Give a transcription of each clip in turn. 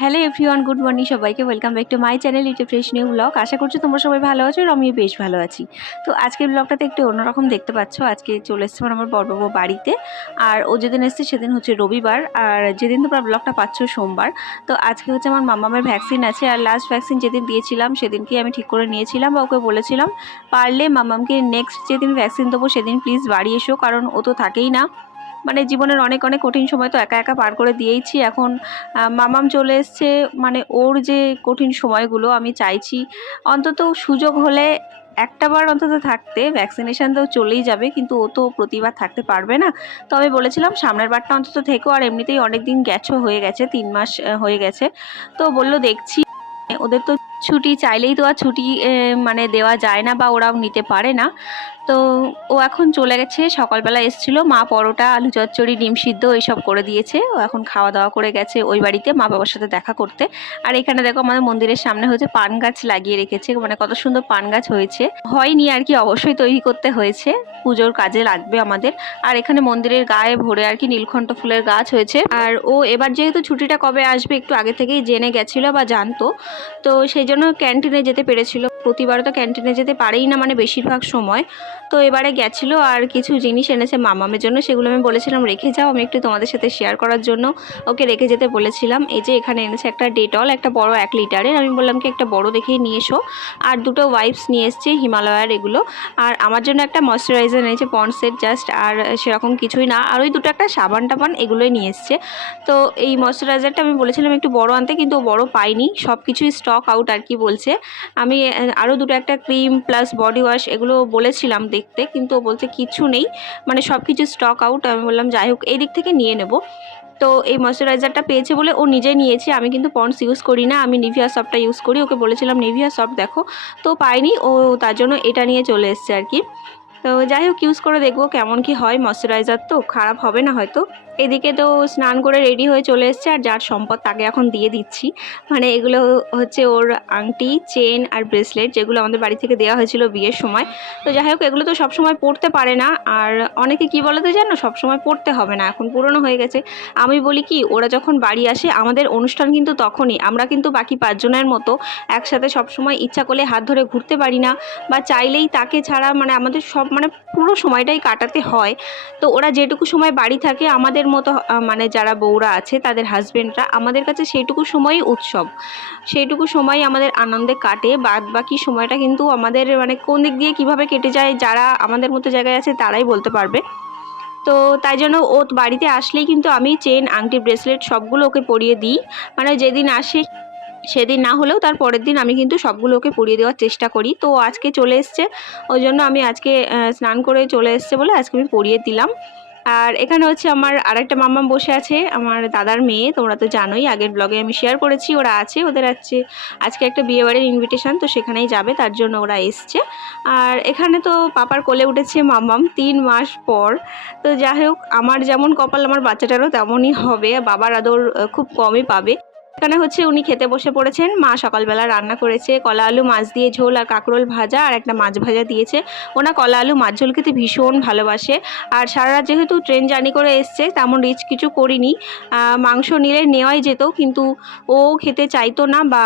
Hello everyone, good morning সবাইকে। Welcome back to my channel YouTube fresh new blog. আশা করছি তোমরা সবাই ভালো আছো আর আমিও বেশ ভালো আছি। তো আজকের ব্লগটাতে একটু অন্যরকম দেখতে পাচ্ছ। আজকে চলে এসছে আমার বড়বাবু বাড়িতে। আর ও যেদিন এসছে সেদিন হচ্ছে রবিবার। আর যেদিন তোমরা ব্লগটা পাচ্ছ সোমবার। তো আজকে হচ্ছে আমার মামামের ভ্যাকসিন আছে। আর লাস্ট ভ্যাকসিন যেদিন দিয়েছিলাম সেদিনকে আমি ঠিক করে নিয়েছিলাম বা ওকে বলেছিলাম, পারলে মামামকে নেক্সট যেদিন ভ্যাকসিন দেবো সেদিন প্লিজ বাড়ি এসো। কারণ ও তো থাকেই না। মানে জীবনের অনেক অনেক কঠিন সময় তো একা একা পার করে দিয়েইছি। এখন মামাম চলে এসছে মানে ওর যে কঠিন সময়গুলো আমি চাইছি। অন্তত সুযোগ হলে একটা বার অন্তত থাকতে ভ্যাকসিনেশান তো চলেই যাবে, কিন্তু ও তো প্রতিবার থাকতে পারবে না। তো আমি বলেছিলাম, সামনের বারটা অন্তত থেকো, আর এমনিতেই অনেক দিন গেছো হয়ে গেছে, তিন মাস হয়ে গেছে। তো বলল, দেখছি। ওদের তো ছুটি চাইলেই তো আর ছুটি মানে দেওয়া যায় না বা ওরাও নিতে পারে না। তো ও এখন চলে গেছে, সকালবেলা এসছিল, মা পরোটা, আলু চচ্চড়ি, ডিম সিদ্ধ এইসব করে দিয়েছে। ও এখন খাওয়া দাওয়া করে গেছে ওই বাড়িতে মা বাবার সাথে দেখা করতে। আর এখানে দেখো আমাদের মন্দিরের সামনে হচ্ছে পান গাছ লাগিয়ে রেখেছে মানে কত সুন্দর পান গাছ হয়েছে। হয়নি আর কি, অবশ্যই তৈরি করতে হয়েছে, পুজোর কাজে লাগবে আমাদের। আর এখানে মন্দিরের গায়ে ভরে আর কি নীলকণ্ঠ ফুলের গাছ হয়েছে। আর ও এবার যেহেতু ছুটিটা কবে আসবে একটু আগে থেকেই জেনে গেছিল বা জানতো, তো সেই জন্য ক্যান্টিনে যেতে পেরেছিল। প্রতিবার তো ক্যান্টিনে যেতে পারেই না মানে বেশিরভাগ সময়। তো এবারে গেছিল আর কিছু জিনিস এনেছে মামামের জন্য, সেগুলো আমি বলেছিলাম, রেখে যাও, আমি একটু তোমাদের সাথে শেয়ার করার জন্য ওকে রেখে যেতে বলেছিলাম। এই যে এখানে এনেছে একটা ডেটল একটা বড় এক লিটারের। আমি বললাম কি, একটা বড় দেখেই নিয়ে এসো। আর দুটো ওয়াইপস নিয়ে এসছে, হিমালয়ার এগুলো। আর আমার জন্য একটা ময়শ্চারাইজার এনেছে পন্ডসের জাস্ট আর সেরকম কিছুই না। আর ওই দুটো একটা সাবান টাবান এগুলোই নিয়ে এসছে। তো এই ময়শ্চারাইজারটা আমি বলেছিলাম একটু বড় আনতে, কিন্তু বড় পাইনি সব কিছুই স্টক আউট আর কি বলছে, আমি আরও দুটো একটা ক্রিম প্লাস বডি ওয়াশ এগুলো বলেছিলাম দেখতে, কিন্তু ও বলছে কিছু নেই মানে সব কিছু স্টক আউট আমি বললাম যাই হোক, এই দিক থেকে নিয়ে নেব। তো এই ময়শ্চারাইজারটা পেয়েছে বলে ও নিজে নিয়েছে, আমি কিন্তু পন্ডস ইউজ করি না, আমি নিভিয়া সফটটা ইউজ করি, ওকে বলেছিলাম নিভিয়া সফট দেখো, তো পাইনি ও তার জন্য এটা নিয়ে চলে এসছে আর কি। তো যাই হোক ইউজ করে দেখব কেমন কি হয় ময়শ্চারাইজার তো, খারাপ হবে না হয়তো। এদিকে তো স্নান করে রেডি হয়ে চলে এসছে আর যার সম্পদ তাকে এখন দিয়ে দিচ্ছি। মানে এগুলো হচ্ছে ওর আংটি, চেন আর ব্রেসলেট যেগুলো আমাদের বাড়ি থেকে দেওয়া হয়েছিল বিয়ের সময়। তো যাই হোক, এগুলো তো সবসময় পড়তে পারে না আর অনেকে কি বলে তো জানো? সবসময় পড়তে হবে না, এখন পুরনো হয়ে গেছে। আমি বলি কি, ওরা যখন বাড়ি আসে, আমাদের অনুষ্ঠান কিন্তু তখনই। আমরা কিন্তু বাকি পাঁচজনের মতো একসাথে সবসময় ইচ্ছা করলে হাত ধরে ঘুরতে পারি না বা চাইলেই তাকে ছাড়া মানে আমাদের সব মানে পুরো সময়টাই কাটাতে হয়। তো ওরা যেটুকু সময় বাড়ি থাকে, আমাদের মতো মানে যারা বউরা আছে, তাদের হাজবেন্ডরা আমাদের কাছে সেইটুকু সময়ই উৎসব। সেইটুকু সময় আমাদের আনন্দে কাটে। বাদ বাকি সময়টা কিন্তু আমাদের মানে কোন দিক দিয়ে কীভাবে কেটে যায়, যারা আমাদের মতো জায়গায় আছে, তারাই বলতে পারবে। তো তাই জন্য ও বাড়িতে আসলেই কিন্তু আমি চেন আংটি ব্রেসলেট সবগুলো ওকে পরিয়ে দিই। মানে যেদিন আসে, সেদিন না হলেও তার পরের দিন আমি কিন্তু সবগুলো ওকে পরিয়ে দেওয়ার চেষ্টা করি। তো আজকে চলে এসছে, ওই জন্য আমি আজকে স্নান করে চলে এসছে বলে আজকে আমি পরিয়ে দিলাম। আর এখানে হচ্ছে আমার আরেকটা মাম্মাম বসে আছে, আমার দাদার মেয়ে, তোমরা তো জানোই, আগের ব্লগে আমি শেয়ার করেছি, ওরা আছে, ওদের আছে আজকে একটা বিয়ে বাড়ির ইনভিটেশন তো সেখানেই যাবে, তার জন্য ওরা এসছে। আর এখানে তো পাপার কোলে উঠেছে মাম্মাম তিন মাস পর। তো যাই হোক, আমার যেমন কপাল, আমার বাচ্চাটারও তেমনই হবে, বাবার আদর খুব কমই পাবে। এখানে হচ্ছে উনি খেতে বসে পড়েছেন। মা সকালবেলা রান্না করেছে। কলা আলু, মাছ দিয়ে ঝোল আর কাঁকরোল ভাজা আর একটা মাছ ভাজা দিয়েছে। ওনা কলা আলু, মাছ ঝোল খেতে ভীষণ ভালোবাসে। আর সারা রাত যেহেতু ট্রেন জার্নি করে এসছে, তেমন রিচ কিছু করিনি। মাংস নিলে নেওয়াই যেত, কিন্তু ও খেতে চাইতো না বা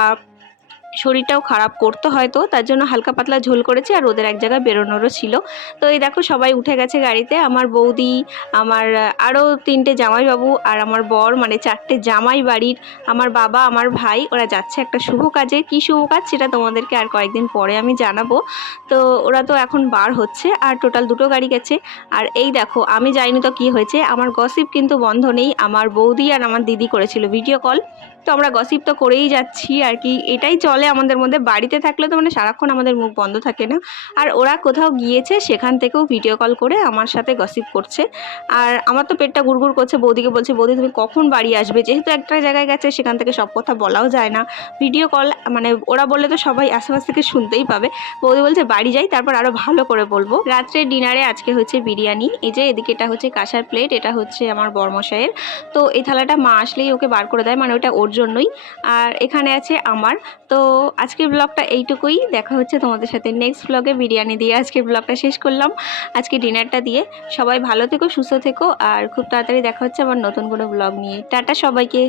শরীরটাও খারাপ করতো হয়তো, তার জন্য হালকা পাতলা ঝোল করেছে আর ওদের এক জায়গায় বেরোনোরও ছিল। তো এই দেখো সবাই উঠে গেছে গাড়িতে, আমার বৌদি, আমার আরও তিনটে জামাইবাবু আর আমার বর মানে চারটে জামাই বাড়ির আমার বাবা, আমার ভাই, ওরা যাচ্ছে একটা শুভ কাজে। কী শুভ কাজ সেটা তোমাদেরকে আর কয়েকদিন পরে আমি জানাব। তো ওরা তো এখন বার হচ্ছে আর টোটাল দুটো গাড়ি গেছে। আর এই দেখো, আমি জানি তো কি হয়েছে, আমার গসিপ কিন্তু বন্ধ নেই, আমার বৌদি আর আমার দিদি করেছিল ভিডিও কল। তো আমরা গসিপ তো করেই যাচ্ছি আর কি, এটাই চলে আমাদের মধ্যে বাড়িতে থাকলে তো মানে সারাক্ষণ আমাদের মুখ বন্ধ থাকে না। আর ওরা কোথাও গিয়েছে সেখান থেকেও ভিডিও কল করে আমার সাথে গসিপ করছে। আর আমার তো পেটটা গুড়গুড় করছে, বৌদিকে বলছে, বৌদি, তুমি কখন বাড়ি আসবে? যেহেতু একটা জায়গায় গেছে, সেখান থেকে সব কথা বলাও যায় না। ভিডিও কল মানে ওরা বললে তো সবাই আশেপাশ থেকে শুনতেই পাবে। বৌদি বলছে, বাড়ি যাই, তারপর আরও ভালো করে বলব। রাত্রে ডিনারে আজকে হচ্ছে বিরিয়ানি। এই যে এদিকে এটা হচ্ছে কাঁসার প্লেট এটা হচ্ছে আমার বরমশাইয়ের। তো এই থালাটা মা আসলেই ওকে বার করে দেয় মানে ওটা ওর জন্যই। আর এখানে আছে আমার। তো আজকের ব্লগটা এইটুকুই। দেখা হচ্ছে তোমাদের সাথে নেক্সট ব্লগে বিরিয়ানি দিয়ে আজকের ব্লগটা শেষ করলাম। আজকে ডিনারটা দিয়ে সবাই ভালো থেকো, সুস্থ থেকো। আর খুব তাড়াতাড়ি দেখা হচ্ছে আমার নতুন কোনো ব্লগ নিয়ে। টাটা সবাইকে।